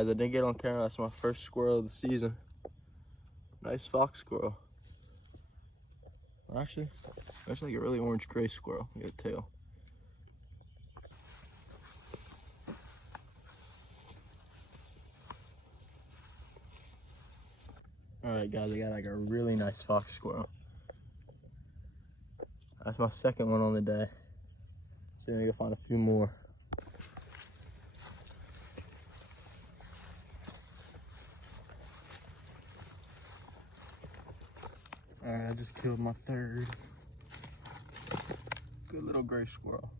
guys, I didn't get on camera. That's my first squirrel of the season. Nice fox squirrel. Actually, that's like a really orange gray squirrel. Look at the tail. Alright guys, I got like a really nice fox squirrel. That's my second one on the day. So I'm gonna go find a few more. Alright, I just killed my third. Good little gray squirrel.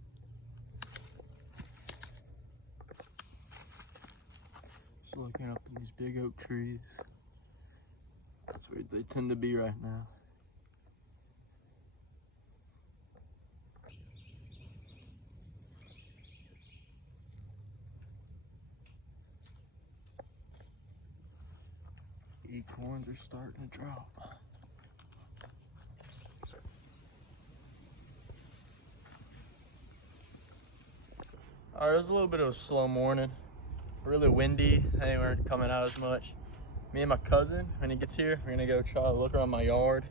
Just looking up in these big oak trees. That's where they tend to be right now. Acorns are starting to drop. Alright, it was a little bit of a slow morning. Really windy, they weren't coming out as much. Me and my cousin, when he gets here, we're gonna go try to look around my yard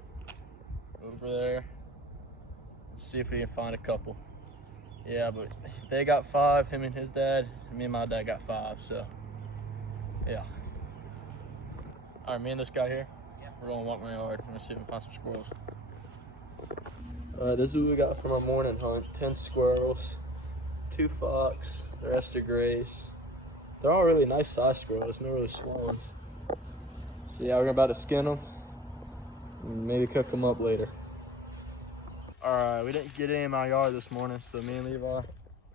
over there and see if we can find a couple. Yeah, but they got 5, him and his dad, and me and my dad got 5, so yeah. Alright, me and this guy here, we're gonna walk my yard. We're gonna see if we can find some squirrels. Alright, this is what we got from our morning hunt. 10 squirrels, 2 fox, the rest are grays. They're all really nice sized squirrels, no really small ones. So yeah, we're about to skin them and maybe cook them up later. Alright, we didn't get any in my yard this morning, so me and Levi,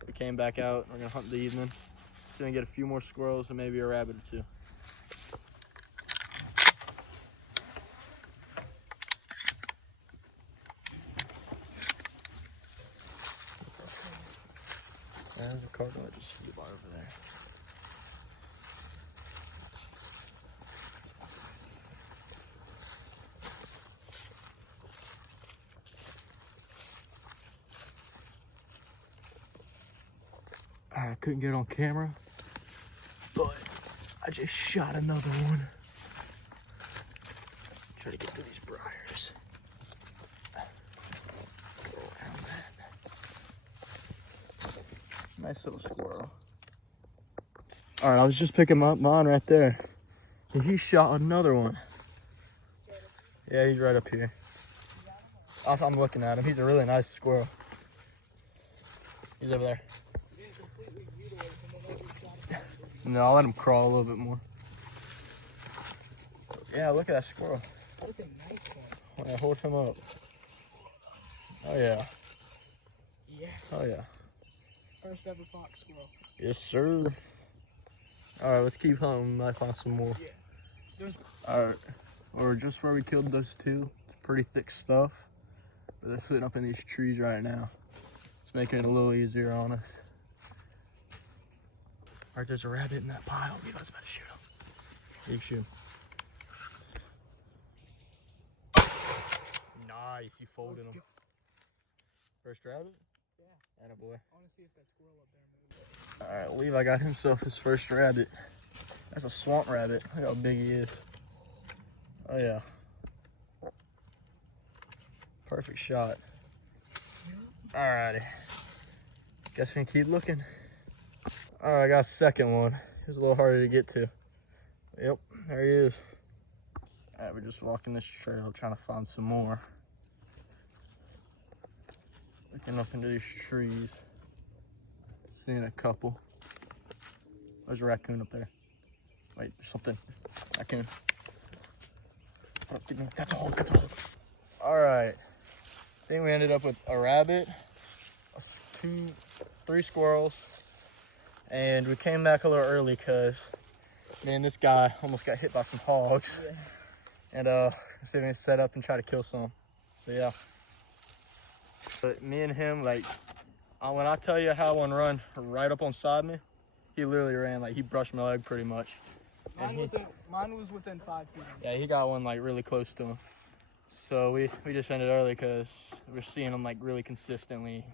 we came back out. We're gonna hunt the evening. So we're gonna get a few more squirrels and maybe a rabbit or 2. There's a cardinal just flew by over there. I couldn't get on camera, but I just shot another one. Try to get through these briars. Go around that. Nice little squirrel. All right, I was just picking up mine right there, and he shot another one. Yeah, he's right up here. I'm looking at him. He's a really nice squirrel. He's over there. No, I'll let him crawl a little bit more. Yeah, look at that squirrel. That's a nice one. Yeah, hold him up. Oh yeah. Yes. Oh yeah. First ever fox squirrel. Yes, sir. All right, let's keep hunting. Might find some more. Yeah. All right, or just where we killed those 2. It's pretty thick stuff. But they're sitting up in these trees right now. It's making it a little easier on us. All right, there's a rabbit in that pile. Levi's about to shoot him. You shoot. Nice, you folded him. First rabbit? Yeah. Attaboy. I want to see if that squirrel up there moves. All right, Levi got himself his first rabbit. That's a swamp rabbit. Look how big he is. Oh yeah. Perfect shot. Alrighty. Guess we can keep looking. Alright, I got a second one. He's a little harder to get to. Yep, there he is. Alright, we're just walking this trail trying to find some more. Looking up into these trees. Seeing a couple. There's a raccoon up there. Wait, there's something. Raccoon. That's a hole, that's a hole. Alright. I think we ended up with a rabbit, 3 squirrels, and we came back a little early because, man, this guy almost got hit by some hogs. Yeah. And so we're gonna set up and try to kill some. So yeah. But me and him, like, when I tell you how one run right up on side me, he literally ran, like, he brushed my leg pretty much. Mine was within 5 feet. Yeah, he got one like really close to him. So we just ended early because we're seeing them like really consistently.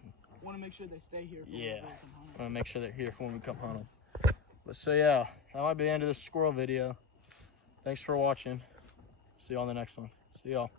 Want to make sure they stay here. Yeah, I want to make sure they're here for when we come hunt them. But so yeah, that might be the end of this squirrel video. Thanks for watching. See you on the next one. See y'all.